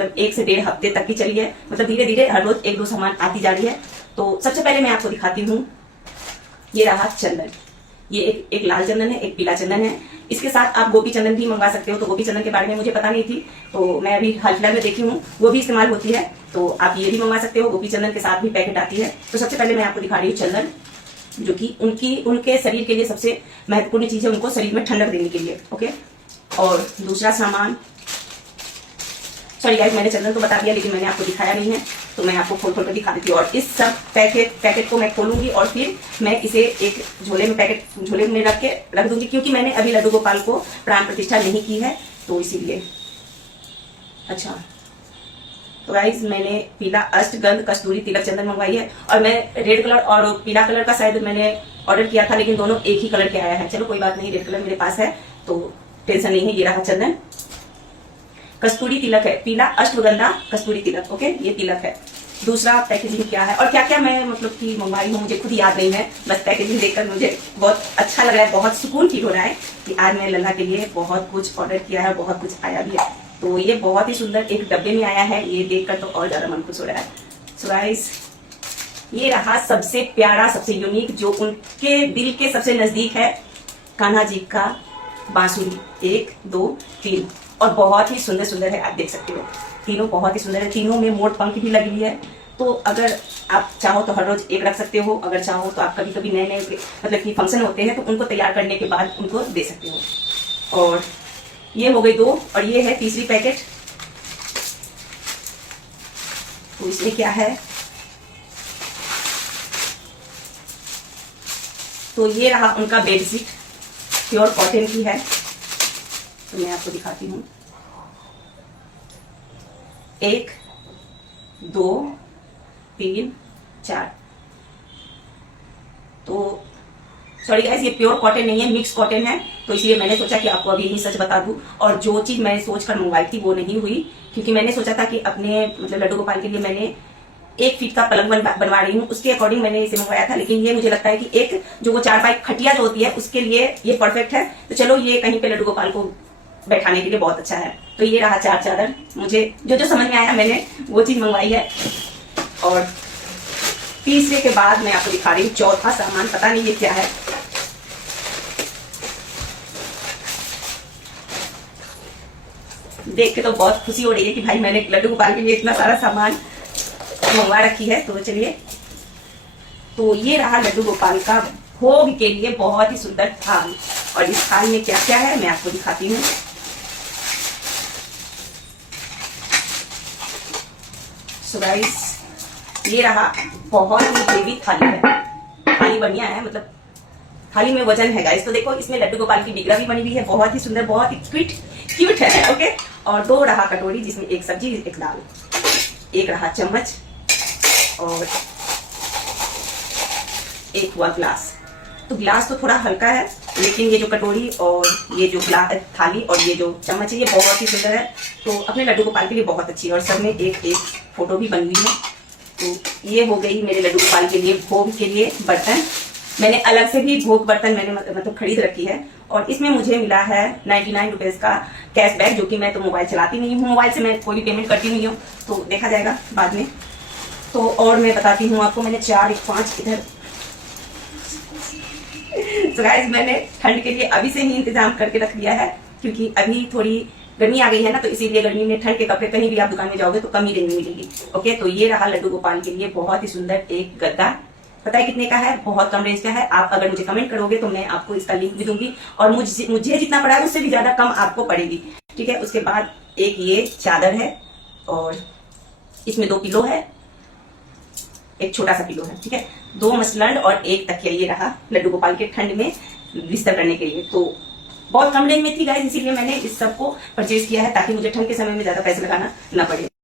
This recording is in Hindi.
मतलब 1 से 1.5 हफ्ते तक की चली है। मतलब धीरे धीरे हर रोज 1-2 सामान आती जा रही है। तो सबसे पहले मैं आपको दिखाती हूँ, ये रहा चंदन। ये एक लाल चंदन है, एक पीला चंदन है। इसके साथ आप गोपी चंदन भी मंगवा सकते हो। तो गोपी चंदन के बारे में मुझे पता नहीं थी, तो मैं अभी हाल फिलहाल में देखी हूँ वो भी इस्तेमाल होती है। तो आप ये भी मंगवा सकते हो, गोपी चंदन के साथ भी पैकेट आती है। तो सबसे पहले मैं आपको दिखा रही हूँ चंदन, जो कि उनके शरीर के लिए सबसे महत्वपूर्ण चीज है, उनको शरीर में ठंडक देने के लिए। ओके, और दूसरा सामान, सॉरी गाइस, मैंने चंदन तो बता दिया लेकिन मैंने आपको दिखाया नहीं है, तो मैं आपको खोल कर दिखा देती हूँ। और इस सब पैकेट को मैं खोलूंगी और फिर मैं इसे एक झोले में रख दूंगी, क्योंकि मैंने अभी लड्डू गोपाल को प्राण प्रतिष्ठा नहीं की है, तो इसीलिए। अच्छा, तो गाइस मैंने पीला अष्टगंध कस्तूरी तिलक चंदन मंगवाई है, और मैं रेड कलर और पीला कलर का शायद मैंने ऑर्डर किया था, लेकिन दोनों एक ही कलर के आया है। चलो कोई बात नहीं, रेड कलर मेरे पास है तो टेंशन नहीं है। ये रहा चंदन, कस्तूरी तिलक है, पीला अष्टगंधा कस्तूरी तिलक। ओके, ये तिलक है। दूसरा पैकेजिंग क्या है और क्या क्या मैं मतलब कि मंगवाई हूँ, मुझे खुद याद नहीं है। बस पैकेजिंग देखकर मुझे बहुत अच्छा लग रहा है, बहुत सुकून फील हो रहा है कि आज मैं लल्ला के लिए बहुत कुछ ऑर्डर किया है, बहुत कुछ आया भी है। तो ये बहुत ही सुंदर एक डब्बे में आया है, ये देखकर तो और ज्यादा मन खुश हो रहा है। सो गाइस, ये रहा सबसे प्यारा, सबसे यूनिक, जो उनके दिल के सबसे नजदीक है, कान्हा जी का बांसुरी। 1 2 3, और बहुत ही सुंदर सुंदर है, आप देख सकते हो। तीनों बहुत ही सुंदर है, तीनों में मोर पंख भी लगी हुई है। तो अगर आप चाहो तो हर रोज एक रख सकते हो, अगर चाहो तो आप कभी कभी नए नए मतलब कि फंक्शन होते हैं तो उनको तैयार करने के बाद उनको दे सकते हो। और ये हो गई 2, और ये है तीसरी पैकेट। तो इसमें क्या है, तो ये रहा उनका बेडशीट, प्योर कॉटन की है। तो मैं आपको दिखाती हूँ, 1 2 3 4। तो सॉरी गाइस, ये प्योर कॉटन नहीं है, मिक्स कॉटन है, तो इसलिए मैंने सोचा कि आपको अभी यही सच बता दूं। और जो चीज मैं सोचकर मंगवाई थी वो नहीं हुई, क्योंकि मैंने सोचा था कि अपने मतलब लड्डू गोपाल के लिए मैंने 1 फीट का पलंग बनवा रही हूँ, उसके अकॉर्डिंग मैंने इसे मंगवाया था। लेकिन ये मुझे लगता है कि एक जो वो 4 बाई खटिया जो होती है उसके लिए ये परफेक्ट है। तो चलो, ये कहीं पे लड्डू गोपाल को बैठाने के लिए बहुत अच्छा है। तो ये रहा 4 चादर, मुझे जो समझ में आया मैंने वो चीज मंगवाई है। और तीसरे के बाद मैं आपको दिखा रही हूँ चौथा सामान, पता नहीं ये क्या है। देख के तो बहुत खुशी हो रही है कि भाई मैंने लड्डू गोपाल के लिए इतना सारा सामान मंगवा रखी है। तो चलिए, तो ये रहा लड्डू गोपाल का भोग के लिए बहुत ही सुंदर थाल, और इस थाल में क्या क्या है मैं आपको दिखाती हूँ। सो गाइस, ये रहा बहुत ही हेवी थाली है, थाली बढ़िया है, मतलब थाली में वजन है गाइस। तो देखो, इसमें लड्डू गोपाल की बिगड़ा भी बनी हुई है, बहुत ही सुंदर, बहुत ही क्यूट है। ओके, और 2 रहा कटोरी जिसमें 1 सब्जी 1 दाल, 1 रहा चम्मच, और 1 हुआ ग्लास। तो ग्लास तो थोड़ा हल्का है, लेकिन ये जो कटोरी और ये जो थाली और ये जो चम्मच है ये बहुत ही सुंदर है। तो अपने लड्डू गोपाल के लिए बहुत अच्छी है, और सब में एक फोटो भी बनी हुई है। तो ये हो गई मेरे लड्डू गोपाल के लिए भोग के लिए बर्तन। मैंने अलग से भी भोग बर्तन मैंने मतलब खरीद रखी है, और इसमें मुझे मिला है 99 रुपीज का कैशबैक, जो कि मैं तो मोबाइल चलाती नहीं हूँ, मोबाइल से मैं कोई भी पेमेंट करती नहीं हूँ, तो देखा जाएगा बाद में। तो और मैं बताती हूँ आपको, मैंने 4 1 5 इधर। तो गाइस, मैंने ठंड के लिए अभी से ही इंतजाम करके रख दिया है, क्योंकि अभी थोड़ी गर्मी आ गई है ना, तो इसीलिए गर्मी में ठंड के कपड़े कहीं भी आप दुकान में जाओगे तो कम ही रेंज में मिलेगी। ओके, तो ये रहा लड्डू गोपाल के लिए बहुत ही सुंदर एक गद्दा। पता है कितने का है? बहुत कम रेंज का है। आप अगर मुझे कमेंट करोगे तो मैं आपको इसका लिंक भी दूंगी, और मुझे जितना पड़ा है उससे भी ज्यादा कम आपको पड़ेगी। ठीक है, उसके बाद एक ये चादर है, और इसमें 2 पिलो है, एक छोटा सा पिलो है। ठीक है, 2 मसलंड और 1 तकिया। ये रहा लड्डू गोपाल के ठंड में बिस्तर करने के लिए। तो बहुत कम रेंज में थी गाइस, इसीलिए मैंने इस सब को परचेज किया है, ताकि मुझे ठंड के समय में ज्यादा पैसे लगाना ना पड़े।